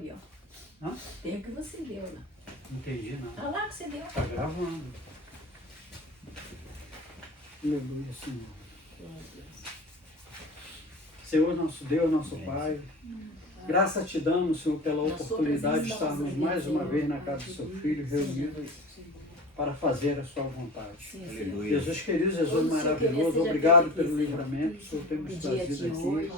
ali, ó. Hã? Tem o que você deu lá. Entendi, não. Tá lá que você deu. Tá gravando. Aleluia, Senhor. Senhor, nosso Deus, nosso Pai, graças te damos, Senhor, pela oportunidade de estarmos mais uma vez na casa do seu Filho, reunidos para fazer a sua vontade. Aleluia. Jesus querido, Jesus maravilhoso, obrigado pelo livramento que o Senhor tem nos trazido aqui.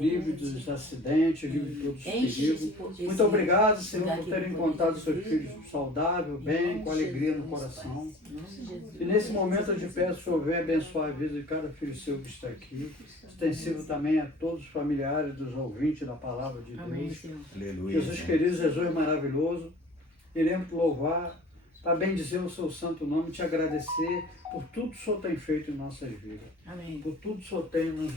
Livre dos acidentes, livre de todos os perigos. Muito obrigado, Senhor, por ter encontrado seus filhos saudável, bem, com alegria no coração. E nesse momento eu te peço, Senhor, venha abençoar a vida de cada filho seu que está aqui, extensivo também a todos os familiares dos ouvintes da palavra de Deus. Aleluia. Jesus querido, Jesus maravilhoso, iremos te louvar, para bendizer o seu santo nome e te agradecer por tudo que o Senhor tem feito em nossas vidas. Amém. Por tudo que o Senhor tem nos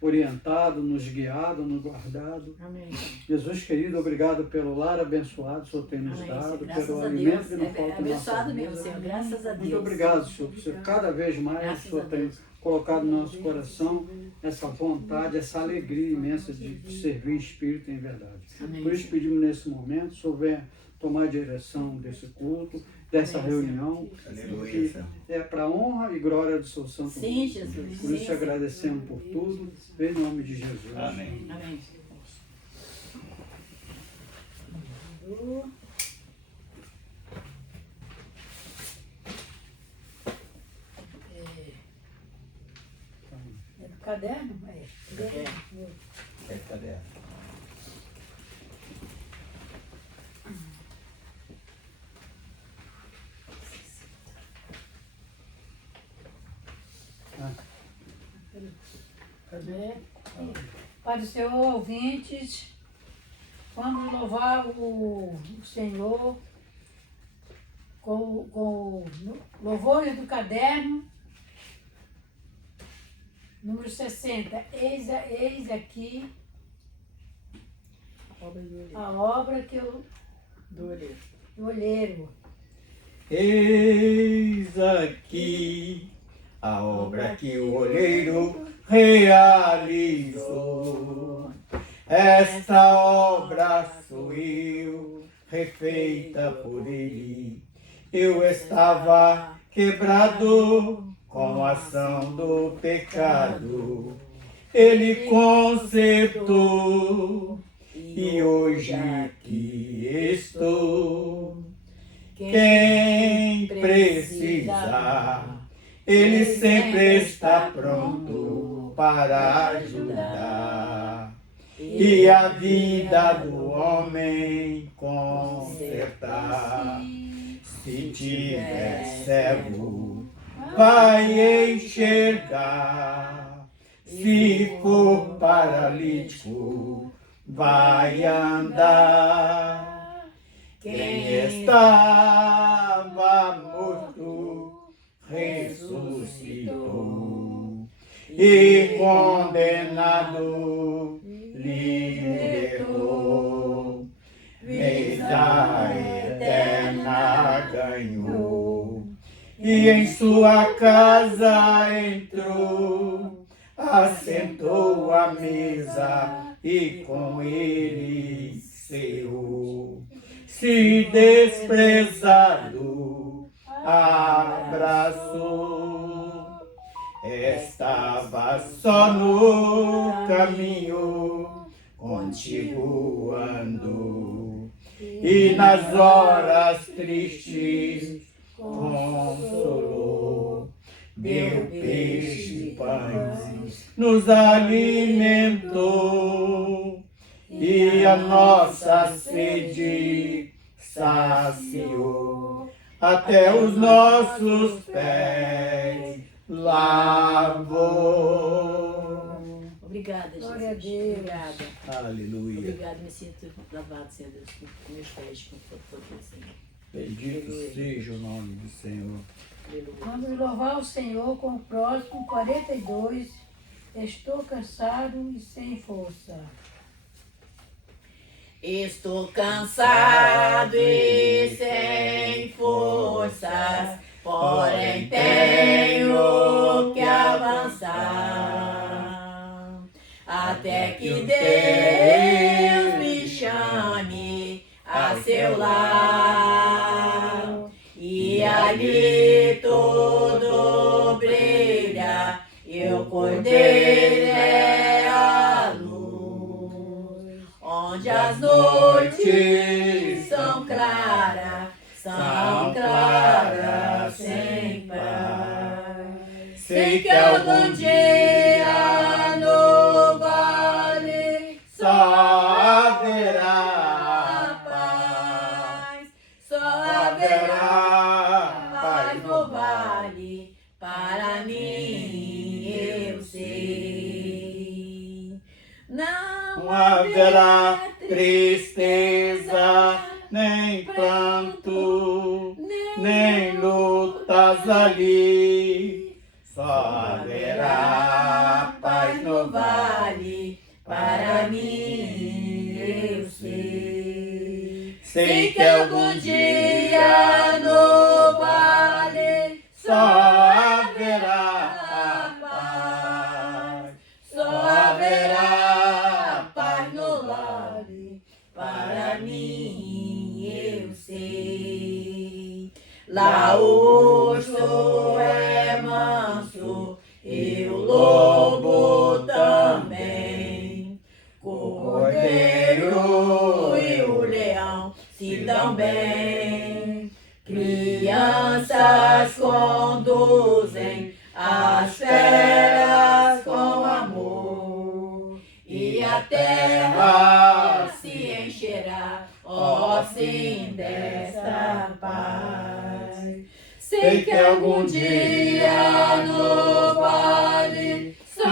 orientado, nos guiado, nos guardado. Amém. Jesus querido, obrigado pelo lar abençoado que o Senhor tem nos Amém, dado, Senhor. Graças pelo a alimento Deus. que não falta em nossa Abençoado mesmo, vida. Senhor. Graças a Deus. Muito obrigado, Senhor, por Senhor, cada vez mais Graças o Senhor a tem Deus. colocado no nosso coração essa vontade, essa alegria imensa de servir em espírito e em verdade. Amém, Por isso Senhor. pedimos nesse momento, o Senhor venha tomar a direção desse culto, dessa Amém, reunião, Aleluia, que Senhor. é para a honra e glória do seu santo Sim, nome. Jesus. Por isso Sim, te Senhor. agradecemos por tudo, em nome de Jesus. Amém. Amém. É do caderno? É. Cadê? Cadê? Pai do Senhor, ouvintes, vamos louvar o Senhor com louvores do caderno, número 60. Eis aqui a obra que eu do olheiro. Eis aqui a obra que o olheiro realizou. Esta obra sou eu, refeita por ele. Eu estava quebrado com a ação do pecado. Ele consertou e hoje aqui estou. Quem precisar, ele sempre está pronto para ajudar e a vida do homem consertar. Se tiver cego, vai enxergar. Se for paralítico, vai andar. Quem estava morto ressuscitou e condenado libertou. Vida eterna ganhou e em sua casa entrou, assentou à mesa e com ele ceou. Se desprezado abraçou, estava só no caminho, contigo andou, e nas horas tristes consolou, deu peixe e pães, nos alimentou, e a nossa sede saciou, até os nossos pés lavou. Obrigada, Jesus. Glória a Deus. Obrigada. Aleluia. Obrigada, me sinto lavado, Senhor Deus, com meus pés, com todo o Senhor. Bendito seja o nome do Senhor. Aleluia. Vamos louvar o Senhor com o próximo 42. Estou cansado e sem força. Estou cansado e sem forças, porém tenho que avançar, até que Deus me chame a seu lar. E ali tudo brilha, e o Cordeiro é a luz. Onde as noites são claras sem paz. Sei que algum dia no vale só haverá paz, só haverá paz no vale, para mim eu sei. Não haverá tristeza, nem pranto, nem lutas ali. Só haverá paz no vale, para mim eu sei. sei que algum dia no vale só haverá paz, só haverá paz no vale, para mim eu sei. Lá o urso é manso e o lobo também, o cordeiro e o leão se dão bem. Crianças conduzem as feras com amor, e a terra se encherá, ó sim, desta paz. Sei que algum dia no vale só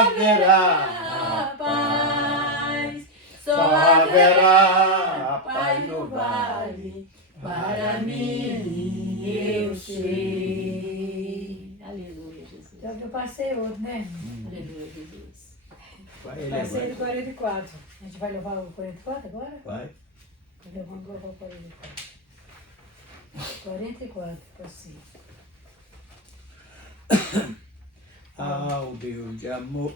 haverá paz, só haverá paz no vale, para mim eu sei. Aleluia, Jesus. Então eu passei outro, né? Aleluia, Jesus. Passei do 44. A gente vai levar o 44 agora? Vai. Vamos levar o 44. 44, passei. Ao Deus de amor,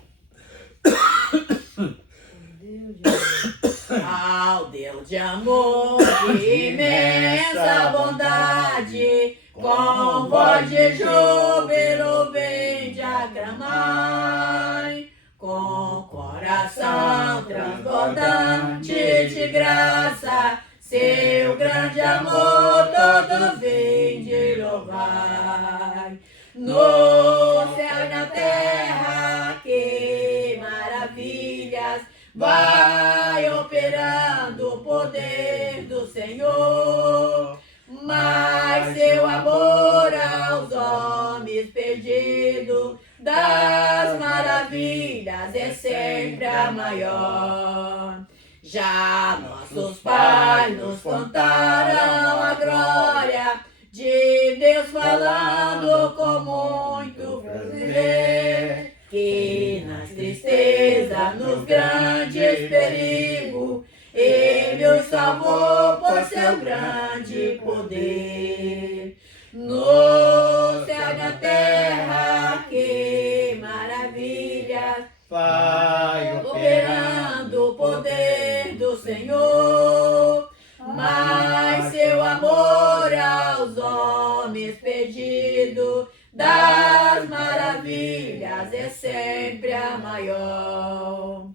Deus de Deus. Ao Deus de amor, de imensa bondade, com voz de júbilo vem de aclamai, com coração transbordante de graça, seu grande amor todo vem de louvar. No céu e na terra, que maravilhas vai operando o poder do Senhor. Mas seu amor aos homens perdidos, das maravilhas é sempre a maior. Já nossos pais nos contaram a glória de Deus falando com muito prazer, que nas tristezas, nos grandes perigos, Ele os salvou por seu grande poder. No céu e na terra, que maravilhas vai operando o poder do Senhor. Mas seu amor aos homens perdidos, das maravilhas é sempre a maior.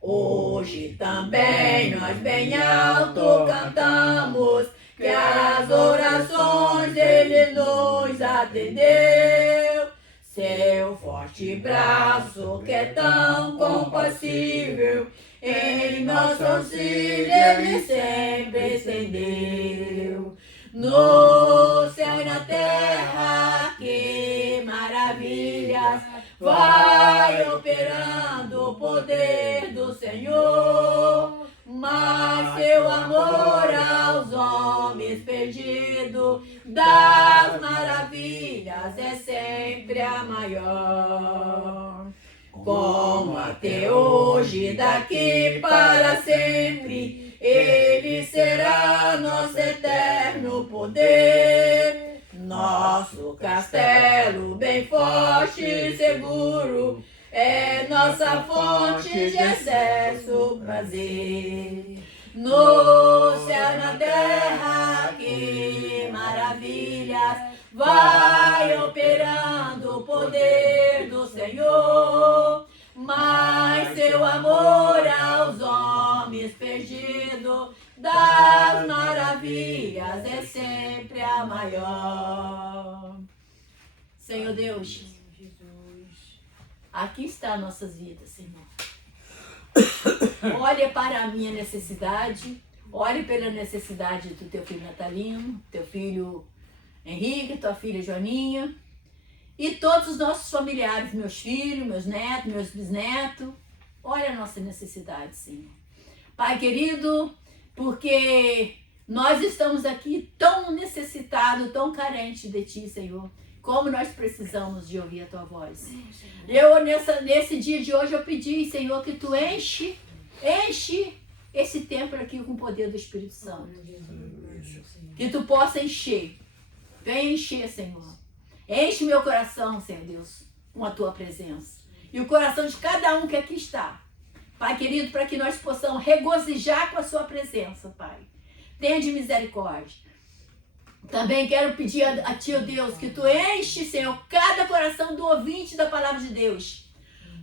Hoje também nós bem alto cantamos, que as orações Ele nos atendeu. Seu forte braço que é tão compassível, em nosso auxílio Ele sempre estendeu. No céu e na terra, que maravilhas vai operando o poder do Senhor. Mas seu amor aos homens perdidos, das maravilhas é sempre a maior. Como até hoje, daqui para sempre, Ele será nosso eterno poder. Nosso castelo bem forte e seguro, é nossa fonte de excesso prazer. No céu desperdido das maravilhas é sempre a maior. Senhor Deus, aqui está nossas vidas, Senhor. Olha para a minha necessidade, olhe pela necessidade do teu filho Natalino, teu filho Henrique, tua filha Joaninha e todos os nossos familiares, meus filhos, meus netos, meus bisnetos. Olha a nossa necessidade, Senhor. Pai querido, porque nós estamos aqui tão necessitados, tão carentes de Ti, Senhor. Como nós precisamos de ouvir a Tua voz. Eu, nesse dia de hoje, eu pedi, Senhor, que Tu enche esse templo aqui com o poder do Espírito Santo. Que Tu possa encher. Vem encher, Senhor. Enche meu coração, Senhor Deus, com a Tua presença. E o coração de cada um que aqui está. Pai querido, para que nós possamos regozijar com a Sua presença, Pai. Tenha de misericórdia. Também quero pedir a Ti, ó Deus, que Tu enche, Senhor, cada coração do ouvinte da palavra de Deus.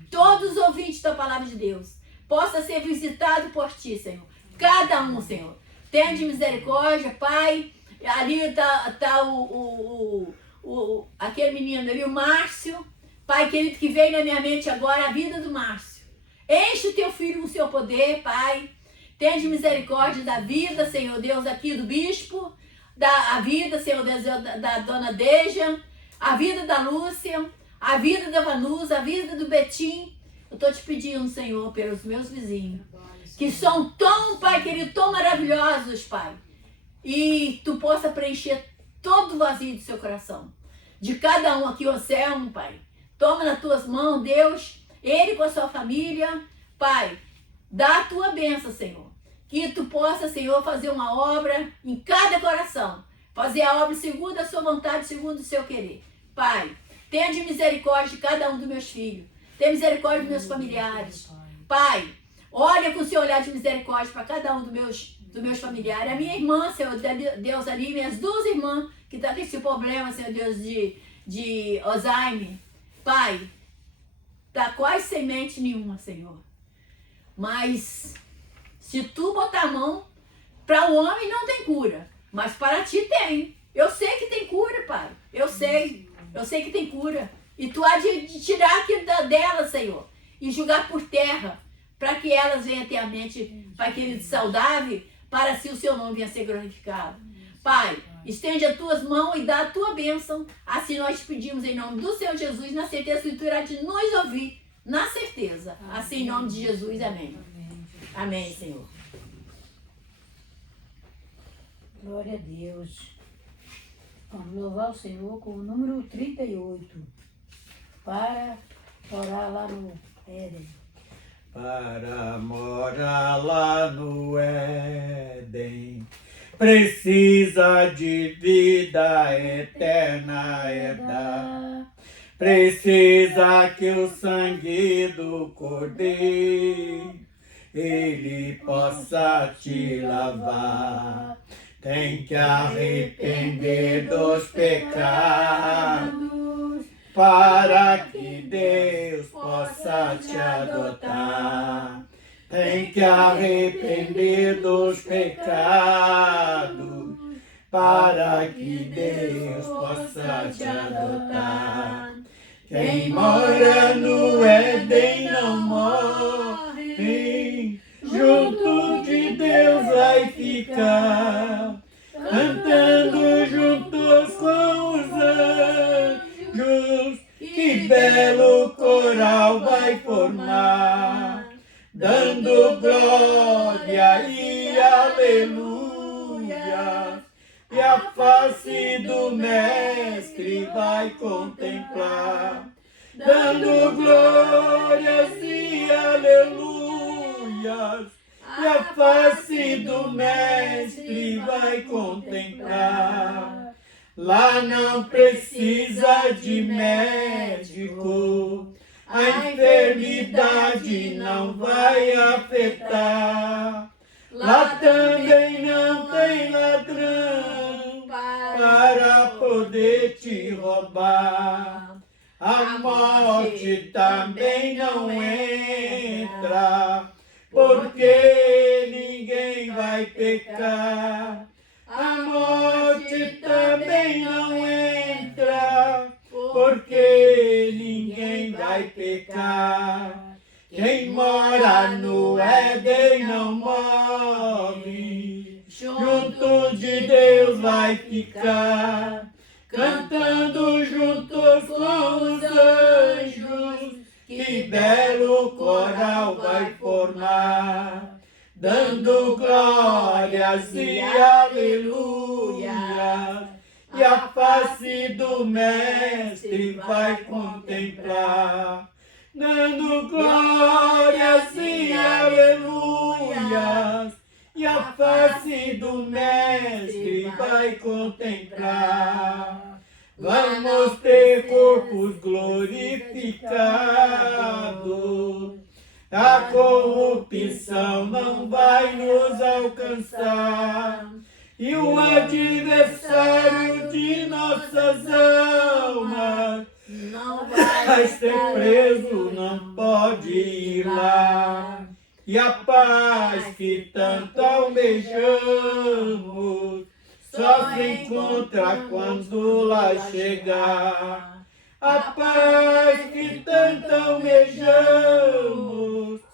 Todos os ouvintes da palavra de Deus. Possa ser visitado por Ti, Senhor. Cada um, Senhor. Tenha de misericórdia, Pai. Ali está aquele menino ali, o Márcio. Pai querido, que veio na minha mente agora a vida do Márcio. Enche o Teu filho com o Seu poder, Pai. Tenha de misericórdia da vida, Senhor Deus, aqui do bispo. A vida, Senhor Deus, da dona Deja, a vida da Lúcia, a vida da Vanusa, a vida do Betim. Eu estou te pedindo, Senhor, pelos meus vizinhos, que são tão, Pai querido, tão maravilhosos, Pai. E Tu possa preencher todo o vazio do seu coração. De cada um aqui, Anselmo, Pai. Toma nas Tuas mãos, Deus, ele com a sua família. Pai, dá a Tua bênção, Senhor. Que Tu possa, Senhor, fazer uma obra em cada coração. Fazer a obra segundo a Sua vontade, segundo o Seu querer. Pai, tenha de misericórdia de cada um dos meus filhos. Tenha misericórdia dos meus familiares. Pai, olha com o Seu olhar de misericórdia para cada um dos meus familiares. A minha irmã, Senhor Deus, ali, minhas duas irmãs que estão com esse problema, Senhor Deus, de Alzheimer. Pai, tá quase sem mente nenhuma, Senhor. Mas se Tu botar a mão, para o homem não tem cura, mas para Ti tem. Eu sei que tem cura, Pai. Eu sei que tem cura. E Tu há de tirar aquilo dela, Senhor, e jogar por terra, para que elas venham ter a mente, Pai querido, saudável, para assim o Seu nome venha ser glorificado. Pai, estende as Tuas mãos e dá a Tua bênção. Assim nós te pedimos em nome do Senhor Jesus, na certeza que Tu irá de nos ouvir, na certeza. Assim em nome de Jesus, amém. Amém, Senhor. Glória a Deus. Vamos louvar o Senhor com o número 38. Para orar lá no Éden. Para morar lá no Éden, precisa de vida eterna dar. Precisa que o sangue do Cordeiro ele possa te lavar. Tem que arrepender dos pecados para que Deus possa te adotar. Tem que arrepender dos pecados para que Deus possa te adotar. Quem mora no Éden não morre, junto de Deus vai ficar, cantando juntos com os anjos, que belo coral vai formar, dando glória e aleluia, e a face do Mestre vai contemplar, dando glórias e aleluias, e a face do Mestre vai contemplar. Lá não precisa de médico, a enfermidade não vai afetar. Lá também não tem ladrão para poder te roubar. A morte também não entra, porque vai pecar. A morte também não entra, porque ninguém vai pecar. Quem mora no Éden não morre, junto de Deus vai ficar, cantando juntos com os anjos, que belo coral vai formar, dando glórias e aleluia, e a face do Mestre vai contemplar, dando glórias e aleluias, e a face do Mestre vai contemplar. Vamos ter corpos glorificados, a corrupção não vai nos alcançar, e o adversário de nossas almas Não vai ser preso, não pode ir lá. E a paz que tanto almejamos só se encontra quando lá chegar. A paz que tanto almejamos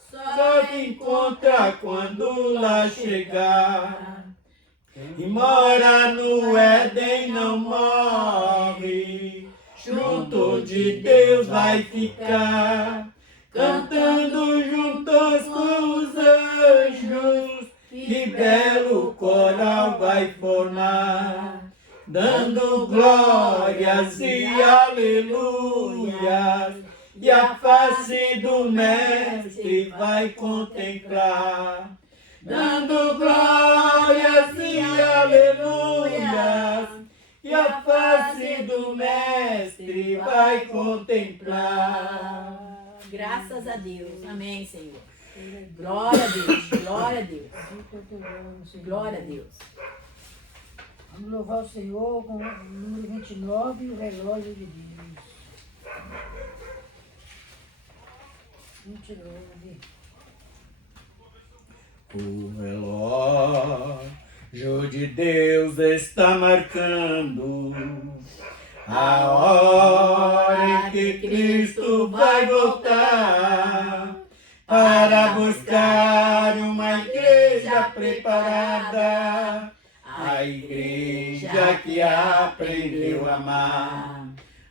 só se encontra quando lá chegar. E mora no Éden não morre, junto de Deus vai ficar, cantando juntos com os anjos, que belo coral vai formar, dando glórias e aleluias, e a face do Mestre vai contemplar, dando glórias e aleluias, e a face do Mestre vai contemplar. Graças a Deus. Amém, Senhor. Glória a Deus. Glória a Deus. Glória a Deus. Vamos louvar o Senhor com o número 29, o relógio de Deus. 29. O relógio de Deus está marcando a hora em que Cristo vai voltar para buscar uma igreja preparada, a igreja que aprendeu a amar,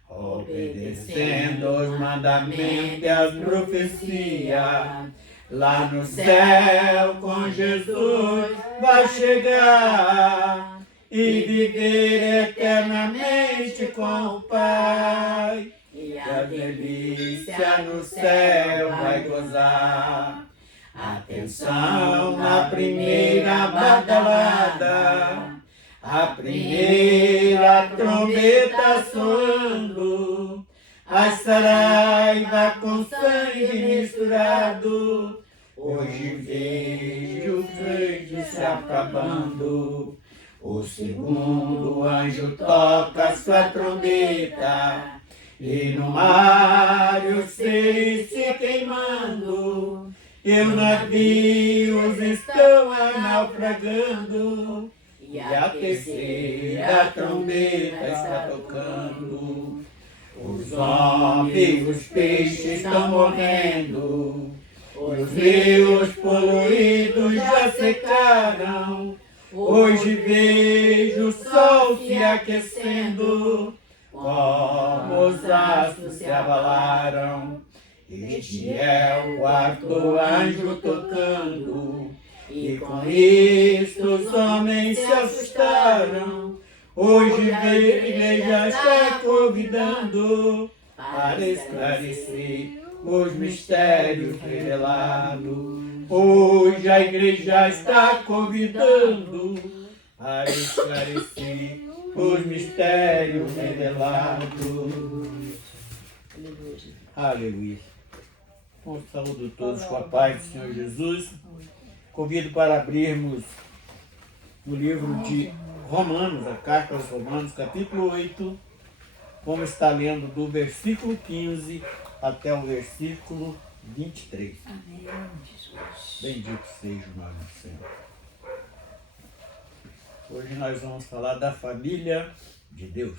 obedecendo os mandamentos e as profecias. Lá no céu com Jesus vai chegar e viver eternamente com o Pai. E a delícia no céu vai gozar. Atenção na primeira badalada, a primeira trombeta soando, a saraiva com sangue misturado. Hoje vejo os anjos se acabando. O segundo anjo toca sua trombeta, e no mar os seres se queimando, e os navios estão naufragando, e a terceira trombeta está tocando. Os homens, os peixes estão morrendo, os rios poluídos já secaram. Hoje vejo o sol se aquecendo, como os astros se abalaram. Este é o quarto anjo tocando, e com isto os homens se assustaram. Hoje a igreja está convidando para esclarecer os mistérios revelados. Hoje a igreja está convidando para esclarecer os mistérios revelados. Aleluia. Com saúde a todos com a paz do Senhor Jesus. Convido para abrirmos o livro de Romanos, a carta aos Romanos, capítulo 8. Vamos estar lendo do versículo 15 até o versículo 23. Amém, Jesus. Bendito seja o nome do Senhor. Hoje nós vamos falar da família de Deus.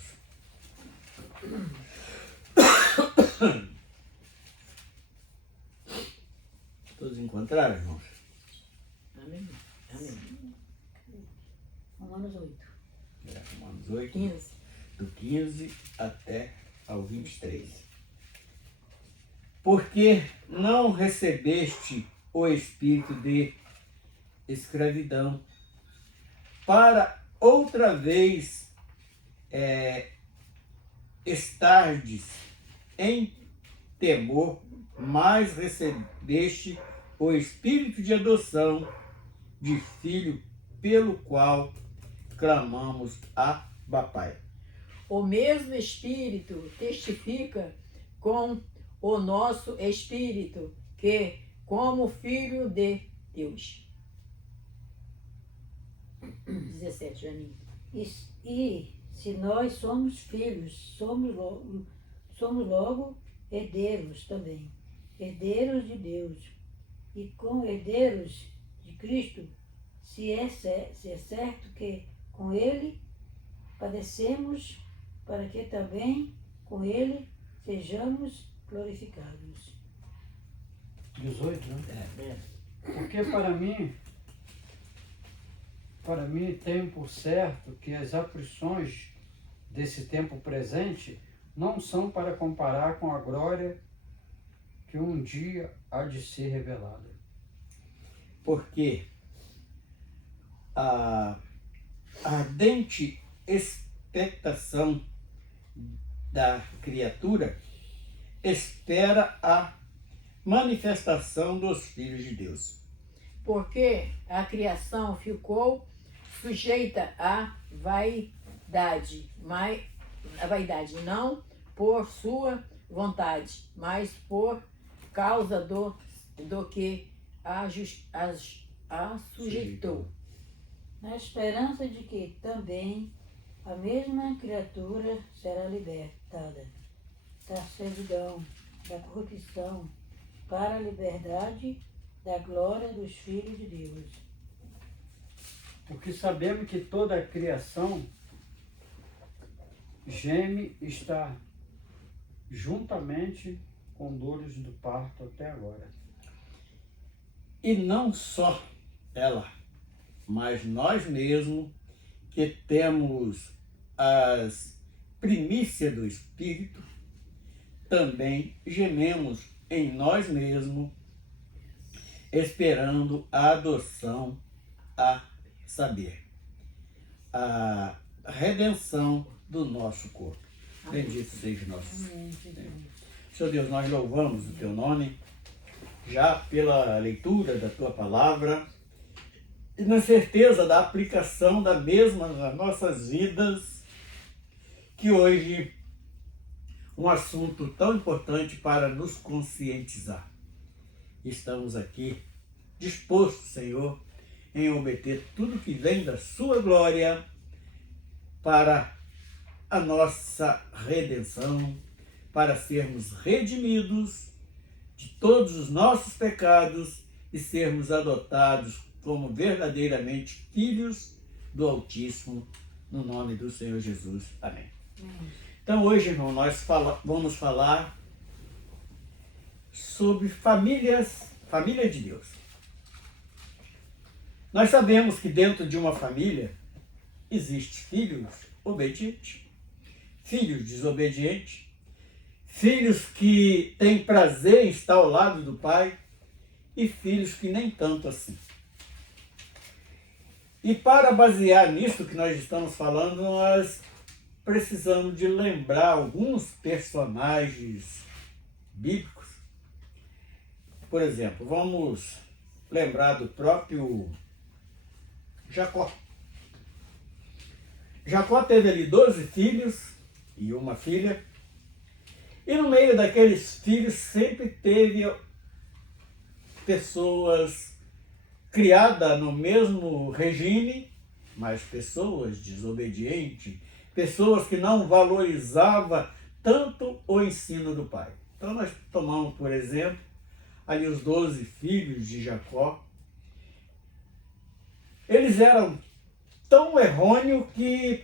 Todos encontraram, irmãos? Amém. Amém. Romanos 8. Romanos 8, 15. do 15 até ao 23. Porque não recebeste o espírito de escravidão, para outra vez estardes em temor, mas recebeste o espírito de adoção de filho, pelo qual clamamos Abba Pai. O mesmo Espírito testifica com o nosso espírito que, como filho de Deus. 17, Janinho. E se nós somos filhos, somos logo herdeiros também, herdeiros de Deus, e com herdeiros de Cristo, se é certo que com Ele padecemos, para que também com Ele sejamos glorificados. 18, né? É. Porque para mim tenho por certo que as aflições desse tempo presente não são para comparar com a glória que um dia há de ser revelada. Porque a ardente expectação da criatura espera a manifestação dos filhos de Deus. Porque a criação ficou sujeita à vaidade, não por sua vontade, mas por causa do que a sujeitou. Na esperança de que também a mesma criatura será libertada da servidão, da corrupção, para a liberdade da glória dos filhos de Deus. Porque sabemos que toda a criação geme e está juntamente com dores do parto até agora. E não só ela, mas nós mesmos, que temos as primícias do Espírito, também gememos em nós mesmos, esperando a adoção, a saber, a redenção do nosso corpo. Bendito seja o nosso Senhor. Senhor Deus, nós louvamos o Teu nome, já pela leitura da Tua palavra, e na certeza da aplicação da mesma nas nossas vidas, que hoje um assunto tão importante para nos conscientizar. Estamos aqui dispostos, Senhor, em obter tudo que vem da Sua glória para a nossa redenção, para sermos redimidos de todos os nossos pecados e sermos adotados como verdadeiramente filhos do Altíssimo, no nome do Senhor Jesus. Amém. Então hoje, irmão, nós vamos falar sobre família de Deus. Nós sabemos que dentro de uma família existe filhos obedientes, filhos desobedientes, filhos que têm prazer em estar ao lado do pai e filhos que nem tanto assim. E para basear nisso que nós estamos falando, nós precisamos de lembrar alguns personagens bíblicos. Por exemplo, vamos lembrar do próprio Jacó. Jacó teve ali 12 filhos e uma filha. E no meio daqueles filhos sempre teve pessoas criadas no mesmo regime, mas pessoas desobedientes, pessoas que não valorizavam tanto o ensino do pai. Então nós tomamos, por exemplo, ali os 12 filhos de Jacó. Eles eram tão errôneo que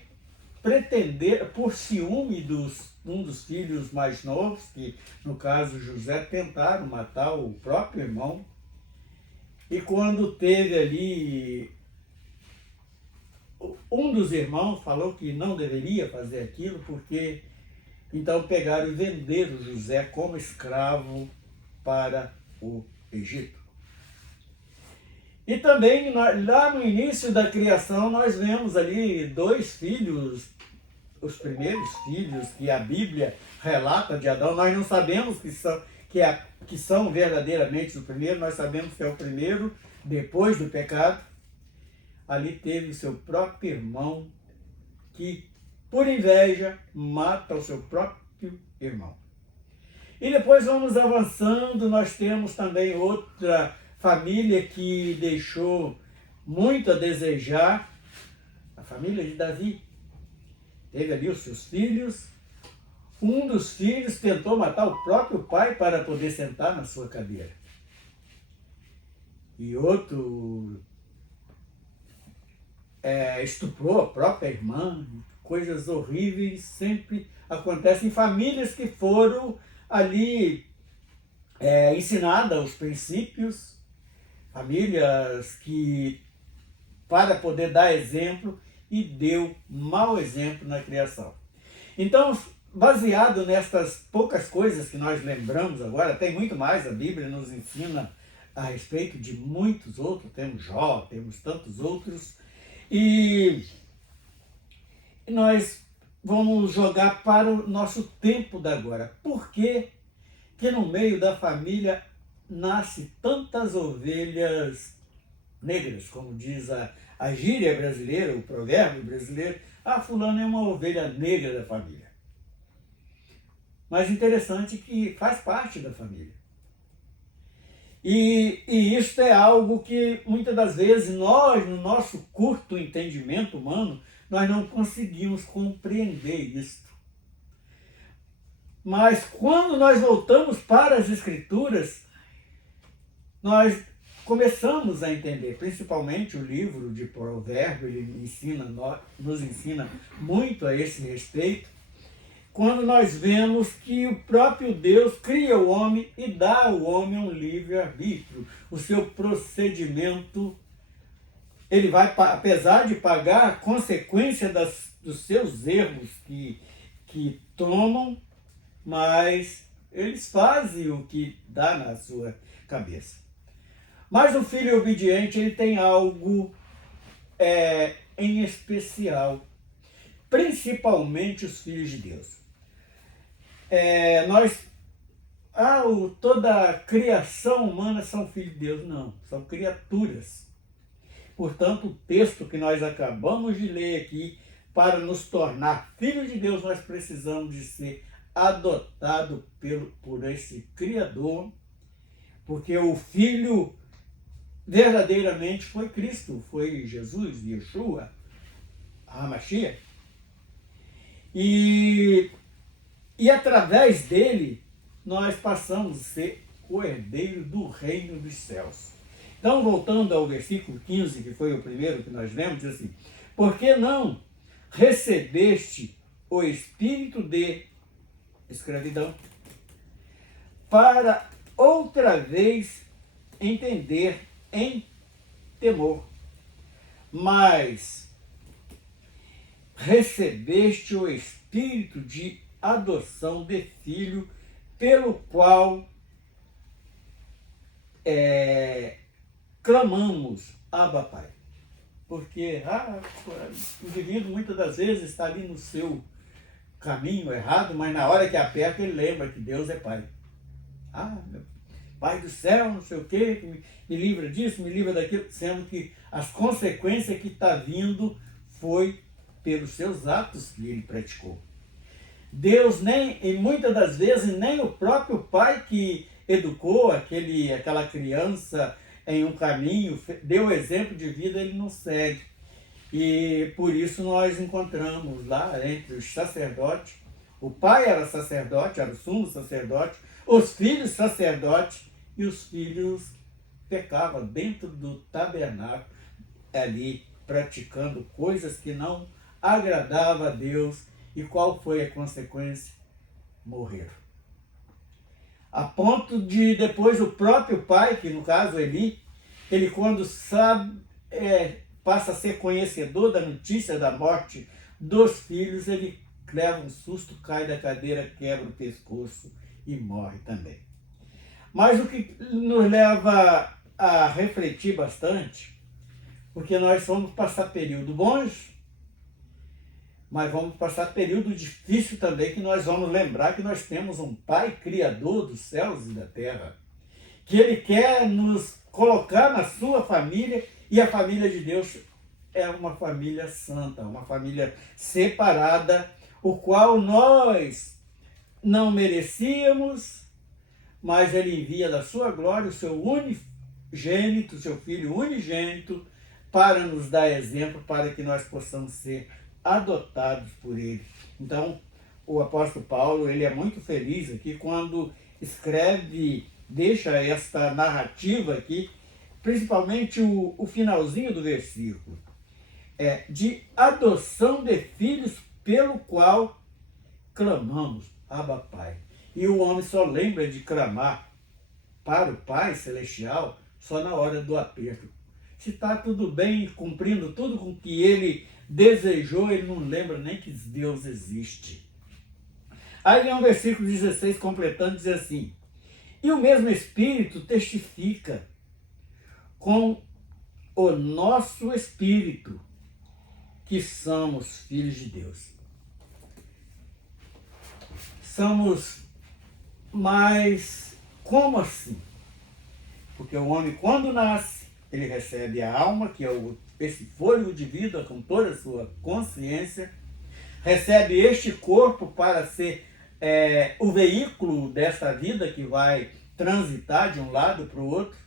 pretender, por ciúme um dos filhos mais novos, que no caso José, tentaram matar o próprio irmão. E quando teve ali, um dos irmãos falou que não deveria fazer aquilo, porque então pegaram e venderam José como escravo para o Egito. E também lá no início da criação nós vemos ali dois filhos, os primeiros filhos que a Bíblia relata de Adão. Nós não sabemos que são verdadeiramente o primeiro, nós sabemos que é o primeiro depois do pecado. Ali teve o seu próprio irmão que, por inveja, mata o seu próprio irmão. E depois vamos avançando, nós temos também outra família que deixou muito a desejar, a família de Davi. Teve ali os seus filhos. Um dos filhos tentou matar o próprio pai para poder sentar na sua cadeira. E outro estuprou a própria irmã. Coisas horríveis sempre acontecem em famílias que foram ali ensinadas os princípios, famílias que, para poder dar exemplo, e deu mau exemplo na criação. Então, baseado nestas poucas coisas que nós lembramos agora, tem muito mais, a Bíblia nos ensina a respeito de muitos outros, temos Jó, temos tantos outros, e nós vamos jogar para o nosso tempo da agora. Por que no meio da família nasce tantas ovelhas negras, como diz a gíria brasileira, o provérbio brasileiro? Fulano é uma ovelha negra da família. Mas interessante que faz parte da família. E isso é algo que muitas das vezes nós, no nosso curto entendimento humano, nós não conseguimos compreender isso. Mas quando nós voltamos para as Escrituras, nós começamos a entender, principalmente o livro de Provérbios, ele nos ensina muito a esse respeito, quando nós vemos que o próprio Deus cria o homem e dá ao homem um livre-arbítrio. O seu procedimento, ele vai, apesar de pagar a consequência dos seus erros que tomam, mas eles fazem o que dá na sua cabeça. Mas o filho obediente, ele tem algo em especial, principalmente os filhos de Deus. Toda a criação humana são filhos de Deus. Não, são criaturas. Portanto, o texto que nós acabamos de ler aqui, para nos tornar filhos de Deus, nós precisamos de ser adotados por esse Criador, porque o Filho verdadeiramente foi Cristo, foi Jesus, Yeshua, HaMashiach. E através dele, nós passamos a ser o herdeiro do reino dos céus. Então, voltando ao versículo 15, que foi o primeiro que nós lemos, diz assim: por que não recebeste o espírito de escravidão, para outra vez entender em temor, mas recebeste o espírito de adoção de filho, pelo qual clamamos, Abba, Pai. Porque o indivíduo muitas das vezes está ali no seu caminho errado, mas na hora que aperta ele lembra que Deus é Pai. Meu Pai do céu, não sei o quê, que me livra disso, me livra daquilo, sendo que as consequências que está vindo foi pelos seus atos que ele praticou. Deus e muitas das vezes, nem o próprio pai que educou aquela criança em um caminho, deu exemplo de vida, ele não segue. E por isso nós encontramos lá entre os sacerdotes, o pai era sacerdote, era o sumo sacerdote, os filhos sacerdotes, e os filhos pecavam dentro do tabernáculo ali praticando coisas que não agradavam a Deus. E qual foi a consequência? Morreram. A ponto de depois o próprio pai, que no caso Eli, ele quando sabe, passa a ser conhecedor da notícia da morte dos filhos, ele leva um susto, cai da cadeira, quebra o pescoço e morre também. Mas o que nos leva a refletir bastante, porque nós vamos passar período bons, mas vamos passar período difícil também, que nós vamos lembrar que nós temos um Pai Criador dos céus e da terra, que Ele quer nos colocar na sua família, e a família de Deus é uma família santa, uma família separada, o qual nós não merecíamos, mas Ele envia da sua glória o seu unigênito, seu Filho unigênito, para nos dar exemplo, para que nós possamos ser adotados por Ele. Então, o apóstolo Paulo, ele é muito feliz aqui quando escreve, deixa esta narrativa aqui, principalmente o finalzinho do versículo, de adoção de filhos pelo qual clamamos, Abba Pai. E o homem só lembra de clamar para o Pai Celestial só na hora do aperto. Se está tudo bem, cumprindo tudo com que ele desejou, ele não lembra nem que Deus existe. Aí vem o versículo 16 completando, diz assim: e o mesmo Espírito testifica com o nosso Espírito que somos filhos de Deus. Somos, mas como assim? Porque o homem, quando nasce, ele recebe a alma, que é esse fôlego de vida com toda a sua consciência, recebe este corpo para ser o veículo dessa vida que vai transitar de um lado para o outro,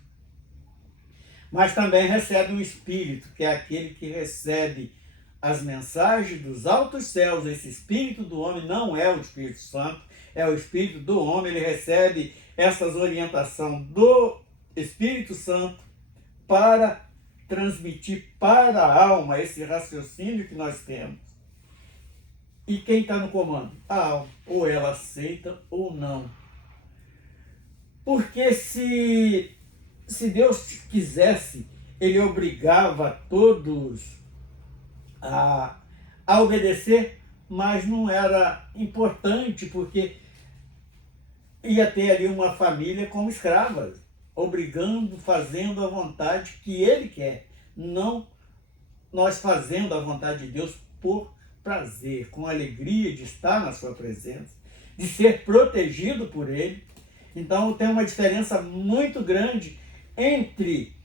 mas também recebe um espírito, que é aquele que recebe as mensagens dos altos céus. Esse espírito do homem não é o Espírito Santo, é o espírito do homem. Ele recebe essas orientações do Espírito Santo para transmitir para a alma esse raciocínio que nós temos. E quem está no comando? A alma. Ou ela aceita ou não. Porque se Deus quisesse, Ele obrigava todos a obedecer, mas não era importante, porque ia ter ali uma família como escravas, obrigando, fazendo a vontade que Ele quer, não nós fazendo a vontade de Deus por prazer, com alegria de estar na sua presença, de ser protegido por Ele. Então tem uma diferença muito grande entre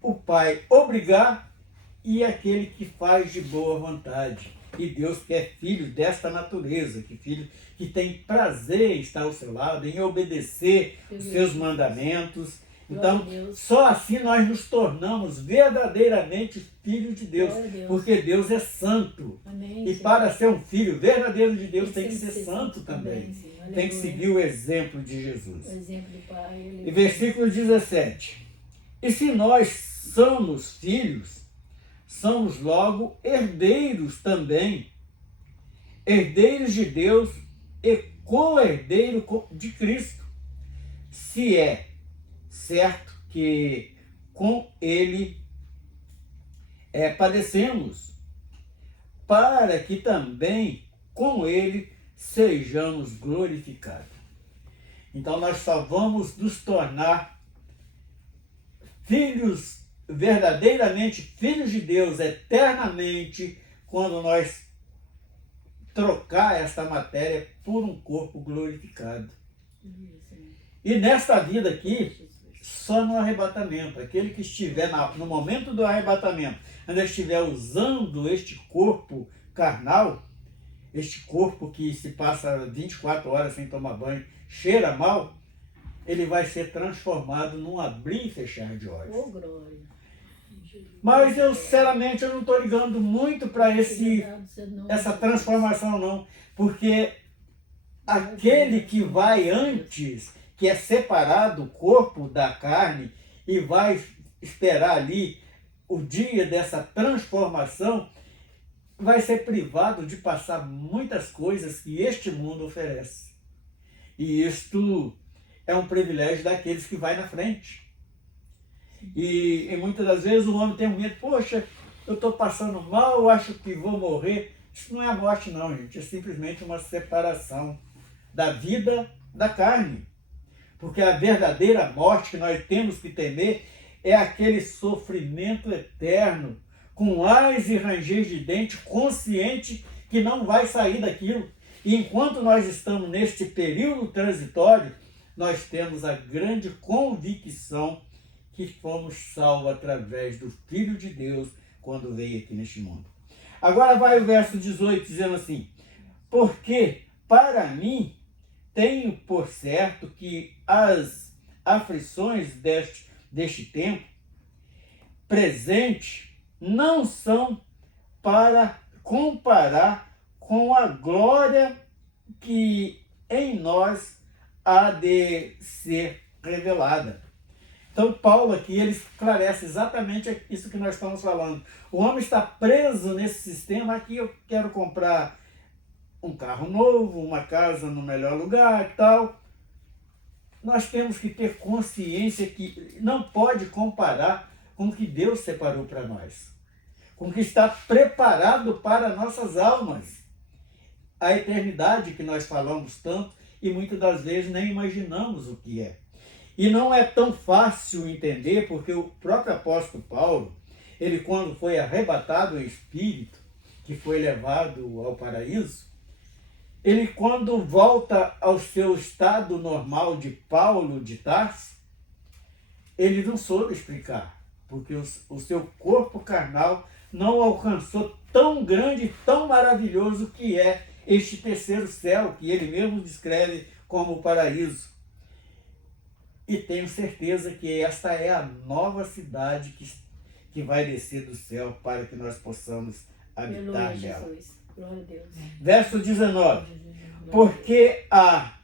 o pai obrigar e aquele que faz de boa vontade. E Deus quer filhos desta natureza, filhos que tem prazer em estar ao seu lado, em obedecer os seus mandamentos. Então, só assim nós nos tornamos verdadeiramente filhos de Deus, porque Deus é santo. Amém, e para ser um filho verdadeiro de Deus tem que ser santo também. Tem que seguir o exemplo de Jesus. O exemplo do Pai. E versículo 17. E se nós somos filhos, somos logo herdeiros também, herdeiros de Deus e co-herdeiro de Cristo, se é certo que com Ele padecemos, para que também com Ele sejamos glorificados. Então nós só vamos nos tornar filhos, verdadeiramente filhos de Deus, eternamente, quando nós trocar esta matéria por um corpo glorificado. E nesta vida aqui, só no arrebatamento, aquele que estiver no momento do arrebatamento, ainda estiver usando este corpo carnal, este corpo que se passa 24 horas sem tomar banho, cheira mal, ele vai ser transformado num abrir e fechar de olhos. Oh, glória. Mas eu, sinceramente, eu não estou ligando muito para essa transformação, não. Porque aquele que vai antes, que é separado do corpo da carne, e vai esperar ali o dia dessa transformação, vai ser privado de passar muitas coisas que este mundo oferece. E isto é um privilégio daqueles que vai na frente. E muitas das vezes o homem tem um medo, poxa, eu estou passando mal, eu acho que vou morrer. Isso não é a morte não, gente, é simplesmente uma separação da vida da carne. Porque a verdadeira morte que nós temos que temer é aquele sofrimento eterno, com ais e ranger de dente, consciente que não vai sair daquilo. E enquanto nós estamos neste período transitório, nós temos a grande convicção que fomos salvos através do Filho de Deus quando veio aqui neste mundo. Agora vai o verso 18 dizendo assim: porque para mim tenho por certo que as aflições deste tempo presente não são para comparar com a glória que em nós há de ser revelada. Então Paulo aqui, ele esclarece exatamente isso que nós estamos falando. O homem está preso nesse sistema aqui, eu quero comprar um carro novo, uma casa no melhor lugar e tal. Nós temos que ter consciência que não pode comparar com o que Deus separou para nós, com o que está preparado para nossas almas. A eternidade que nós falamos tanto e muitas das vezes nem imaginamos o que é. E não é tão fácil entender, porque o próprio apóstolo Paulo, ele quando foi arrebatado em espírito, que foi levado ao paraíso, ele quando volta ao seu estado normal de Paulo de Tarso, ele não soube explicar, porque o seu corpo carnal não alcançou tão grande, tão maravilhoso que é este terceiro céu, que ele mesmo descreve como o paraíso. E tenho certeza que esta é a nova cidade que vai descer do céu para que nós possamos habitar Aleluia, nela. Jesus. Glória a Deus. Verso 19. Porque a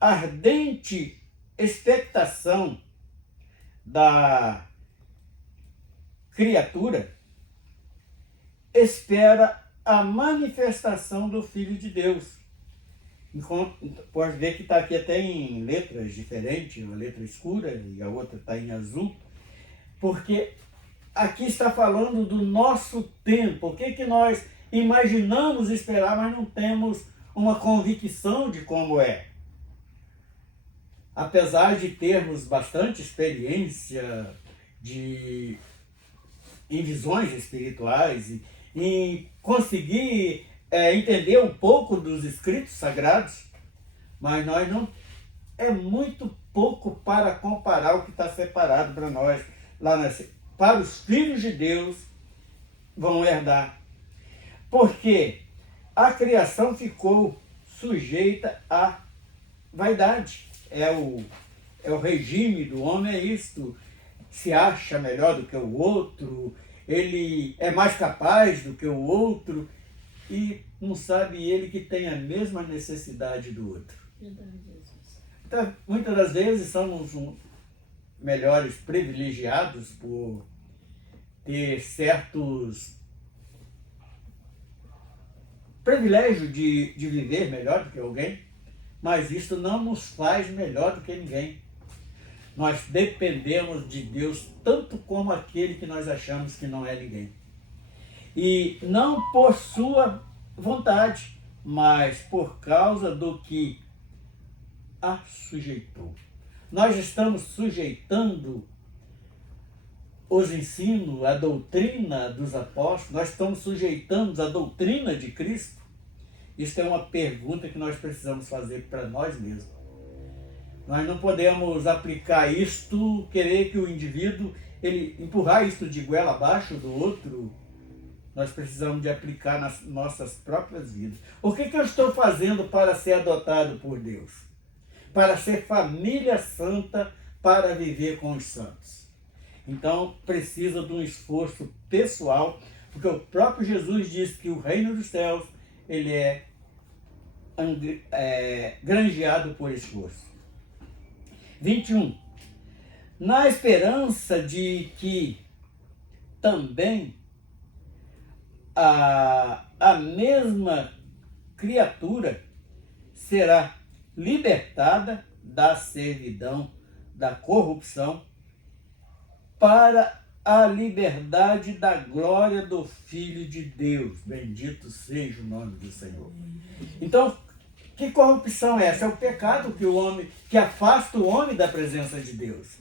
ardente expectação da criatura espera a manifestação do Filho de Deus. Pode ver que está aqui até em letras diferentes, uma letra escura e a outra está em azul, porque aqui está falando do nosso tempo, o que nós imaginamos esperar, mas não temos uma convicção de como é. Apesar de termos bastante experiência em visões espirituais e em conseguir entender um pouco dos escritos sagrados, mas nós não, é muito pouco para comparar o que está separado para nós, para os filhos de Deus vão herdar. Porque a criação ficou sujeita à vaidade. É o regime do homem, é isto. Se acha melhor do que o outro, ele é mais capaz do que o outro, e não sabe ele que tem a mesma necessidade do outro. Então, muitas das vezes somos melhores privilegiados por ter certos privilégios de viver melhor do que alguém, mas isso não nos faz melhor do que ninguém. Nós dependemos de Deus tanto como aquele que nós achamos que não é ninguém. E não por sua vontade, mas por causa do que a sujeitou. Nós estamos sujeitando os ensinos, a doutrina dos apóstolos, nós estamos sujeitando a doutrina de Cristo? Isso é uma pergunta que nós precisamos fazer para nós mesmos. Nós não podemos aplicar isto, querer que o indivíduo, ele empurrar isto de goela abaixo do outro. Nós precisamos de aplicar nas nossas próprias vidas. O que eu estou fazendo para ser adotado por Deus? Para ser família santa, para viver com os santos. Então, precisa de um esforço pessoal, porque o próprio Jesus disse que o reino dos céus, ele é granjeado por esforço. 21. Na esperança de que também a mesma criatura será libertada da servidão, da corrupção, para a liberdade da glória do Filho de Deus. Bendito seja o nome do Senhor. Então, que corrupção é essa? É o pecado que afasta o homem da presença de Deus.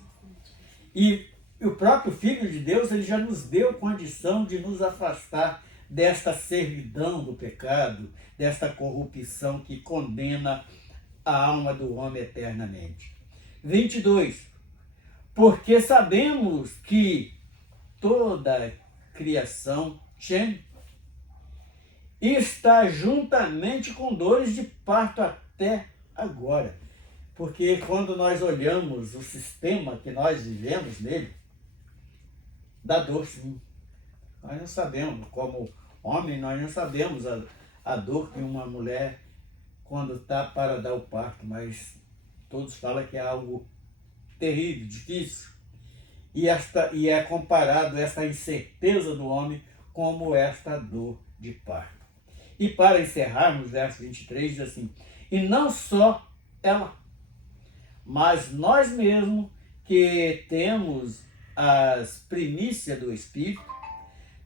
E o próprio Filho de Deus, ele já nos deu condição de nos afastar desta servidão do pecado, desta corrupção que condena a alma do homem eternamente. 22. Porque sabemos que toda a criação geme e está juntamente com dores de parto até agora. Porque quando nós olhamos o sistema que nós vivemos nele, dá dor sim. Nós não sabemos, como homem, nós não sabemos a dor que uma mulher quando está para dar o parto, mas todos falam que é algo terrível, difícil. E é comparado essa incerteza do homem como esta dor de parto. E para encerrarmos, verso 23 diz assim: e não só ela, mas nós mesmos que temos as primícias do Espírito,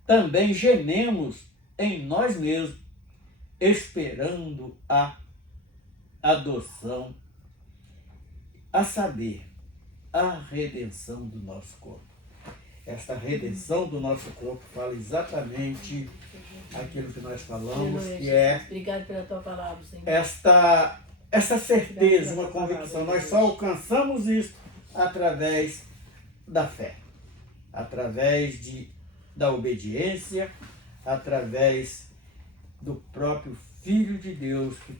também gememos em nós mesmos, esperando a adoção, a saber, a redenção do nosso corpo. Esta redenção do nosso corpo fala exatamente aquilo que nós falamos, que é obrigado pela tua palavra, Senhor. Essa certeza, uma convicção. Nós só alcançamos isso através da fé, através da obediência, através do próprio Filho de Deus que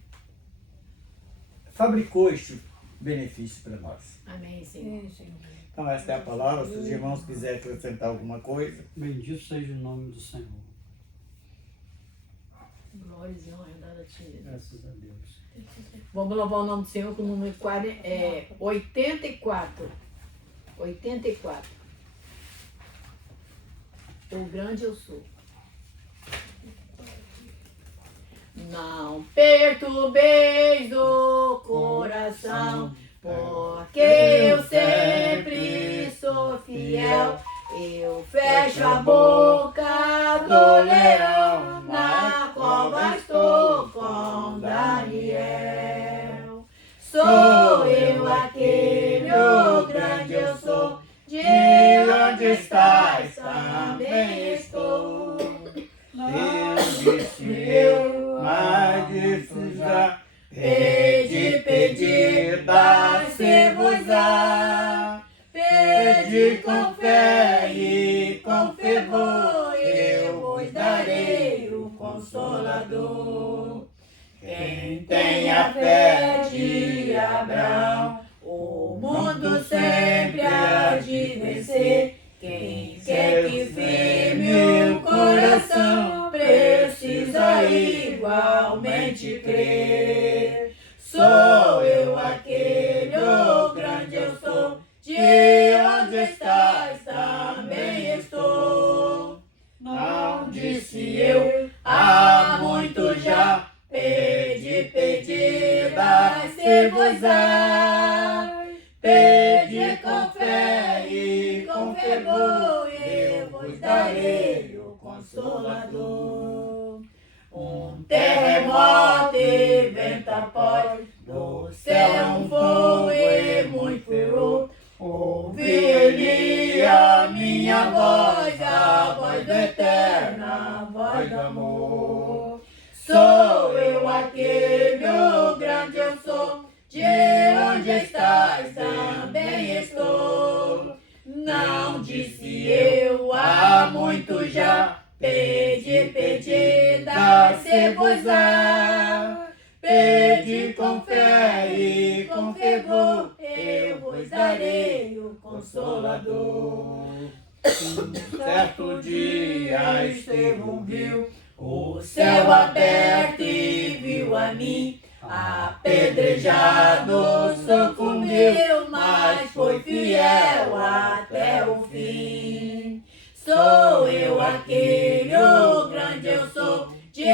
fabricou este benefício para nós. Amém, Senhor. Então esta é a palavra. Se os irmãos quiserem acrescentar alguma coisa. Bendito seja o nome do Senhor. Glória e honra dada a ti. Graças a Deus. Vamos louvar o nome do Senhor com o número 84. 84. O grande eu sou. Não perturbeis o coração, porque eu sempre sou fiel. Eu fecho a boca do leão, na cova estou com Daniel. Sou eu aquele, o grande eu sou, de onde estás também estou. Deus disse eu, mas disse já, pedi, dá-se-vos-á. Pedi com fé e com fervor, eu vos darei o Consolador. Quem tem a fé de Abraão, o mundo sempre há de vencer. Quem quer que firme o coração, precisa igualmente crer. Sou eu aquele, o grande eu sou, de onde estás também estou. Não disse eu, há muito já, pedi, dá-se-vos-á. Pedi com fé e com fervor, eu vos darei o Consolador. Um terremoto e vento após, do céu um fogo e muito furor. Ouvi ele a minha voz, a voz do eterno, a voz do amor. Sou eu aquele, o grande eu sou, de onde estás também estou. Não disse eu, há muito já, pedi, dá-se-vos-á. Pedi com fé e com fervor, eu vos darei o Consolador. Certo dia Estevão viu o céu aberto e viu a mim, apedrejado, sucumbiu, mas foi fiel até o fim. Sou Sou eu aquele, o grande eu sou, de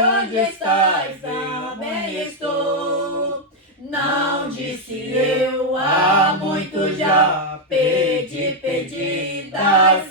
onde estás, também estou. Não disse eu há muito já, pedi, dai-se-vos-á.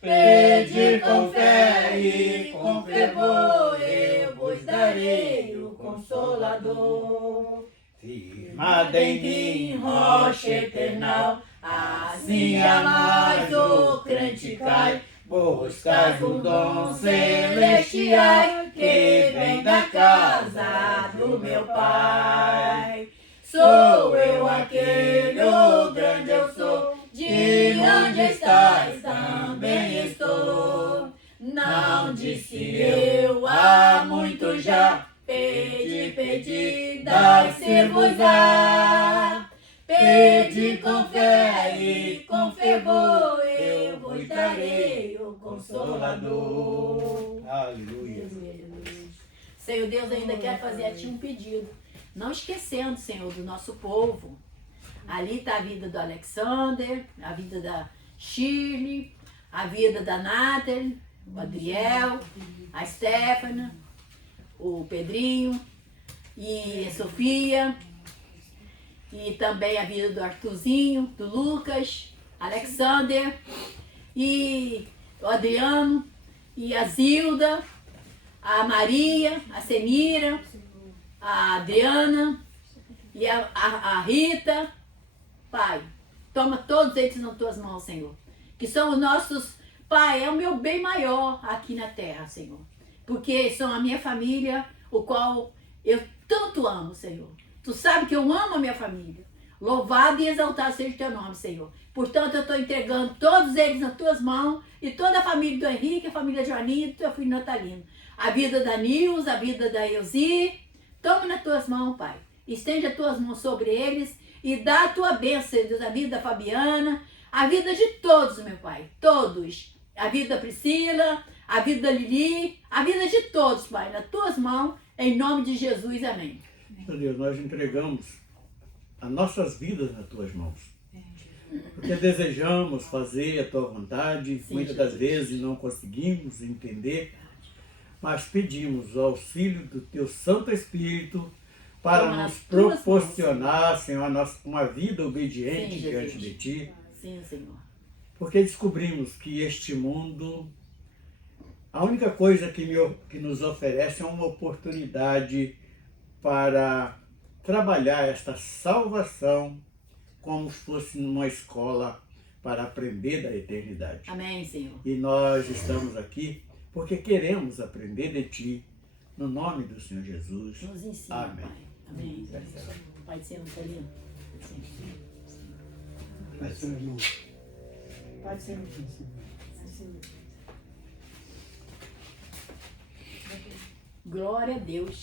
Pedi com fé e com fervor, eu vos darei o Consolador. Firmada em mim, Rocha eternal, assim jamais o crente cai. Buscai o dom celestial que vem da casa do meu Pai. Sou eu aquele, o grande eu sou, de onde estás também estou. Não disse eu há muito já, pedi, dai-se-vos-á. Pedi com fé e com fervor, eu vos darei o Consolador. aleluia. Senhor Deus, ainda quero fazer a Ti um pedido. Não esquecendo, Senhor, do nosso povo. Ali está a vida do Alexander, a vida da Shirley, a vida da Nathalie, o Adriel, a Stefana, o Pedrinho e a Sofia. E também a vida do Arthurzinho, do Lucas, Alexander, e o Adriano, e a Zilda, a Maria, a Semira, a Adriana e a Rita. Pai, toma todos eles nas tuas mãos, Senhor. Que são os nossos... Pai, é o meu bem maior aqui na terra, Senhor. Porque são a minha família, o qual eu tanto amo, Senhor. Tu sabe que eu amo a minha família. Louvado e exaltado seja o teu nome, Senhor. Portanto, eu estou entregando todos eles nas tuas mãos e toda a família do Henrique, a família Joaninha e do teu filho Natalino. A vida da Nilza, a vida da Elzi. Toma nas tuas mãos, Pai. Estende as tuas mãos sobre eles e dá a tua bênção, Deus, a vida da Fabiana, a vida de todos, meu Pai. Todos. A vida da Priscila, a vida da Lili, a vida de todos, Pai. Nas tuas mãos, em nome de Jesus. Amém. Meu Deus, nós entregamos as nossas vidas nas tuas mãos. Porque desejamos fazer a tua vontade, Sim, muitas Jesus. das vezes não conseguimos entender, mas pedimos o auxílio do teu Santo Espírito para Toma nos nas tuas proporcionar, Senhor, uma vida obediente Sim, diante Jesus. de ti. Sim, Senhor. Porque descobrimos que este mundo, a única coisa que nos oferece é uma oportunidade para trabalhar esta salvação como se fosse numa escola para aprender da eternidade. Amém, Senhor. E nós estamos aqui porque queremos aprender de Ti, no nome do Senhor Jesus. Nos ensina, Amém. Pai. Amém. Pai do Senhor, Natalino. Vai ser, irmão. Pode ser. Glória a Deus.